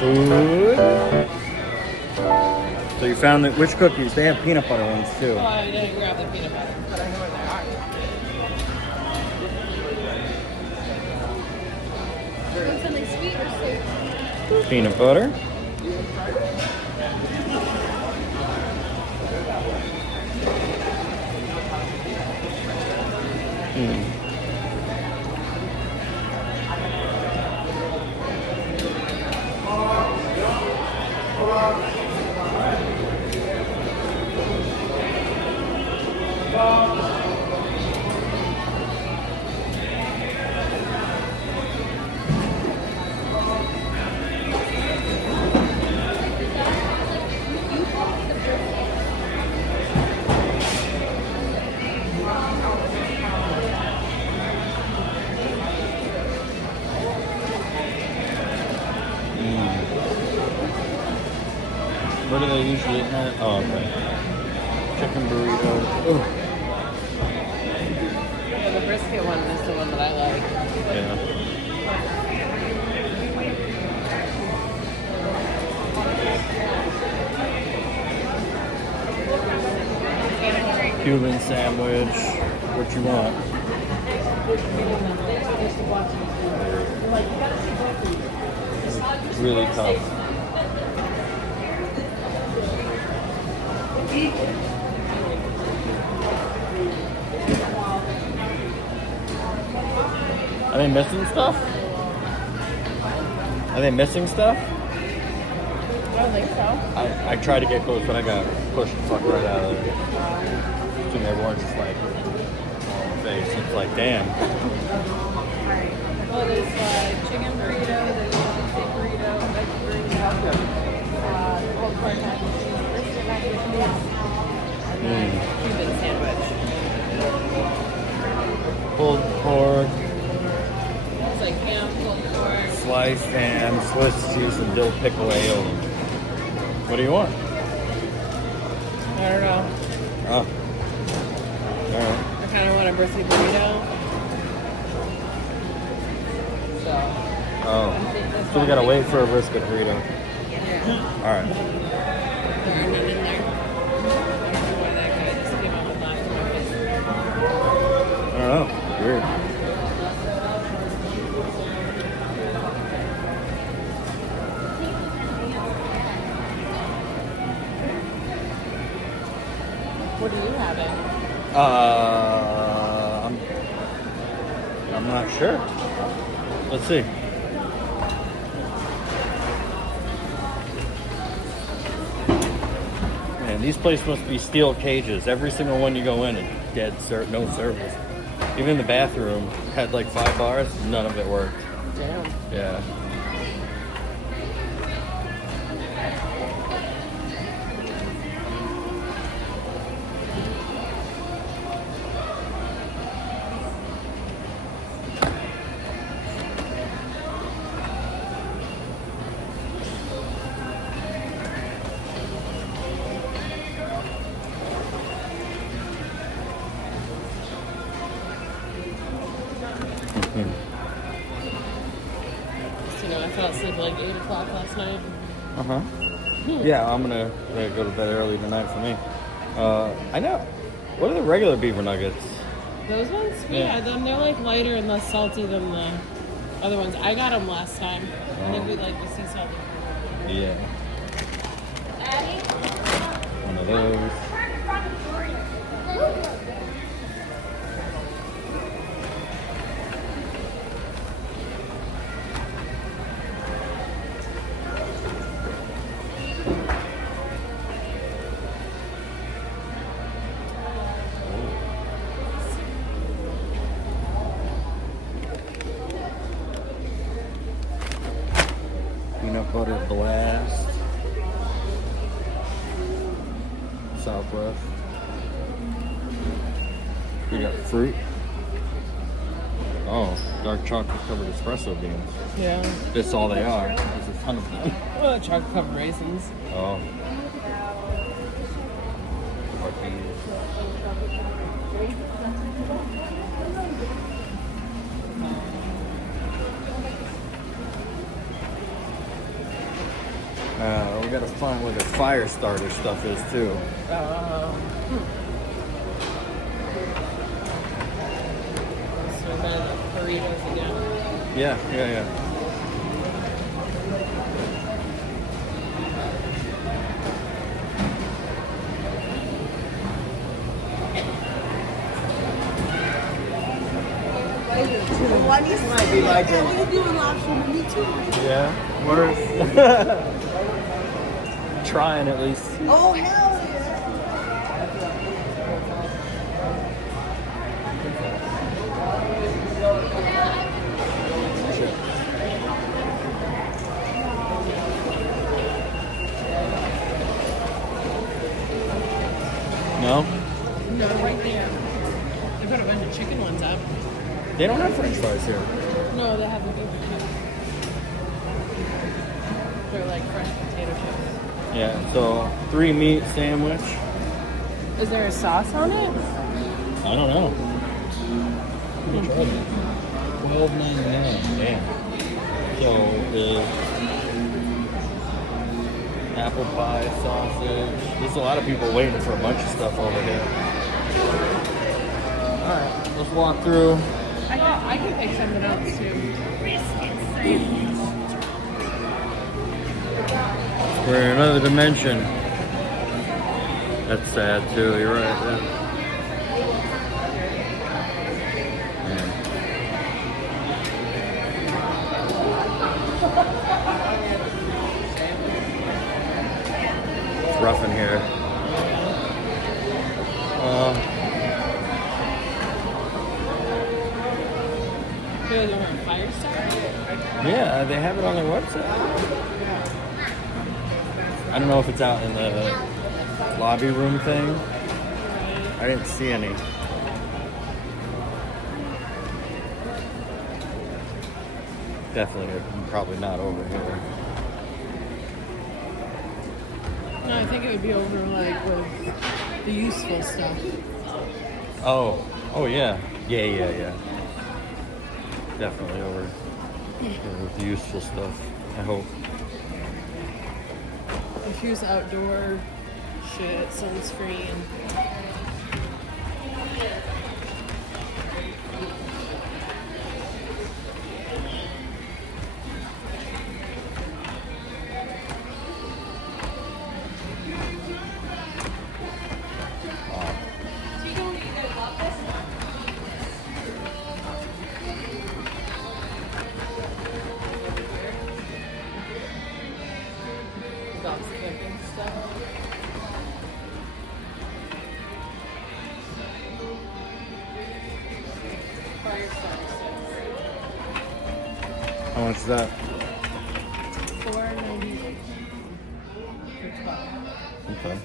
Food. So you found that which cookies? They have peanut butter ones too. Oh, I didn't grab the peanut butter, but I know where they are. Want something sweet or savory? Peanut butter. What do they usually have? Oh, okay. Chicken burrito. Ooh. Yeah, the brisket one is the one that I like. Yeah. Cuban sandwich. What you want? It's really tough. Are they missing stuff? Are they missing stuff? I don't think so. I tried to get close, but I got pushed the fuck right out of there. So everyone's just like, on the face. It's like, damn. Well, there's chicken burrito, there's steak burrito, veggie burrito, pulled pork mac and cheese, brisket mac and cheese, and then Cuban sandwich. Pulled pork, It's like ham, pulled pork. sliced ham, Swiss cheese, and dill pickle ale. What do you want? I don't know. Oh. Alright. I kind of want a brisket burrito. So. Oh. So we gotta wait for a brisket burrito. Yeah. Alright. There are none in there. I don't know why that guy just came up and laughed in my face. I don't know. Weird. What are you having? I'm not sure. Let's see. Man, these places must be steel cages. Every single one you go in, it's dead, no service. Even the bathroom had like 5 bars, none of it worked. Damn. Yeah. So, I fell asleep at like 8 o'clock last night. Uh-huh. Yeah, I'm gonna go to bed early tonight for me. I know. What are the regular beaver nuggets? Those ones? Yeah, them. They're like lighter and less salty than the other ones. I got them last time. I think we like the sea salt. Yeah. One of those. Peanut butter blast. Southwest. We got fruit. Oh, dark chocolate covered espresso beans. Yeah. That's all they are. There's a ton of them. Chocolate covered raisins. Oh. We gotta find where the fire starter stuff is too. So then burritos again. Yeah. This might be like a... What are you doing, lobster? Me too. Yeah. We're trying at least. Oh, hell yeah. No? No, right there. They put a bunch of chicken ones up. They don't have French fries here. No, they have the Beaver too. They're like fresh potato chips. Yeah, so 3 meat sandwich. Is there a sauce on it? I don't know. $12.99. Damn. So the apple pie sausage. There's a lot of people waiting for a bunch of stuff over here. Alright, let's walk through. I can pick something else too. We're in another dimension. That's sad too, you're right. Yeah. It's rough in here. Feel like we're on fire starter? Yeah, they have it on their website. I don't know if it's out in the lobby room thing. I didn't see any. Definitely, probably not over here. No, I think it would be over like with the useful stuff. Oh yeah. Yeah. Definitely over here with the useful stuff, I hope. Infuse outdoor shit, sunscreen. Dog's cooking stuff. Fire starter. How much is that? $4.98. Okay.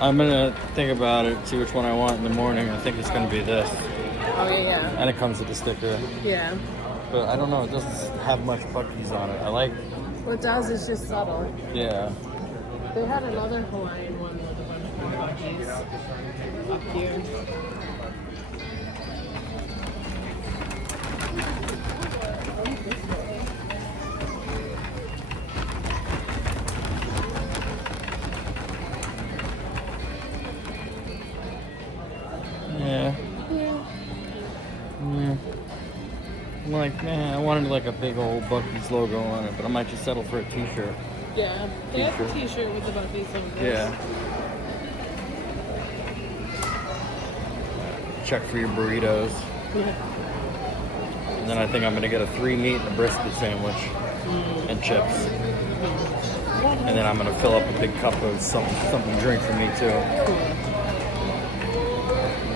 I'm gonna think about it, see which one I want in the morning. I think it's gonna be this. Oh yeah. And it comes with a sticker. Yeah. But I don't know, it doesn't have much Buc-ees on it. I like, What it does is just subtle. yeah. They had another Hawaiian one with a bunch more Buc-ees up here. Yeah. I'm like, man, I wanted like a big old Buc-ees logo on it, but I might just settle for a t-shirt. Yeah. They have a T-shirt. t-shirt with the Buc-ees logo. Yeah. Check for your burritos. Yeah. And then I think I'm gonna get a 3 meat and a brisket sandwich and chips. And then I'm gonna fill up a big cup of something to drink for me too.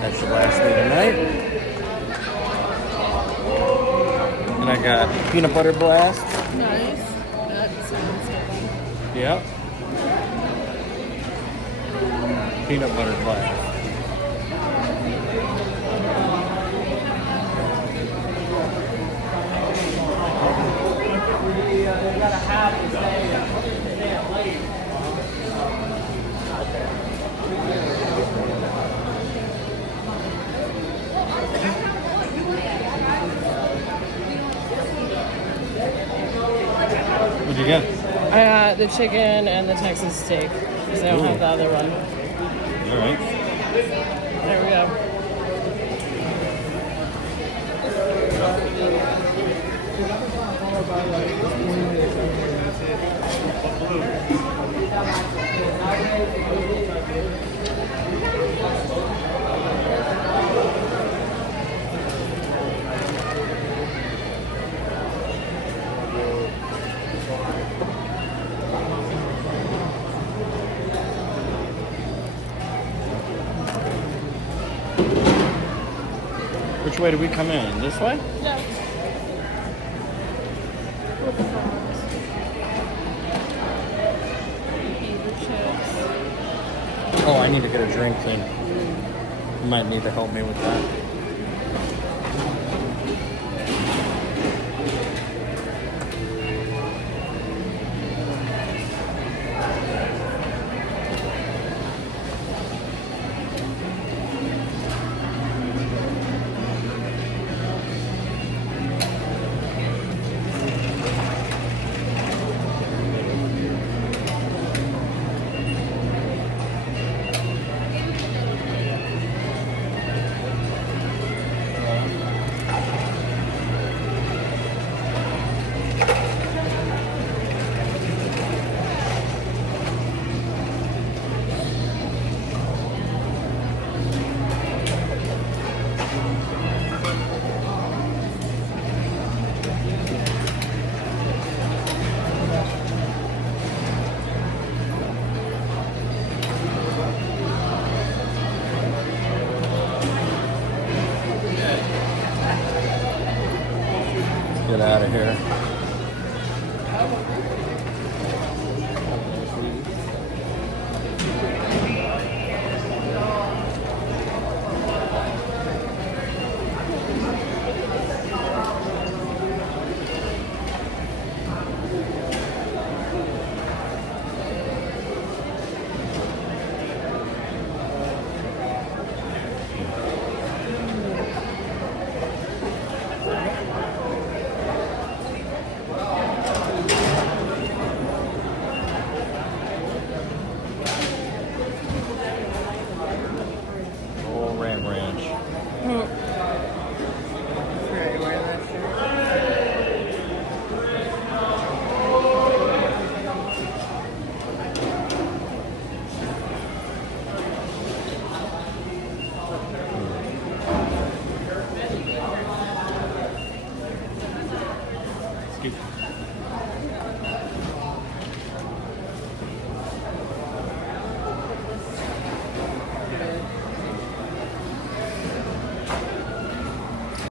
That should last me tonight. And I got peanut butter blast. Nice. That sounds healthy. Yep. Peanut butter blast. What'd you get? I got the chicken and the Texas steak because I don't Ooh. have the other one. All right. There we go. Which way do we come in? This way? Yeah. Beaver chips. Oh, I need to get a drink thing. You might need to help me with that. Get out of here. Old Ram Ranch. Excuse me.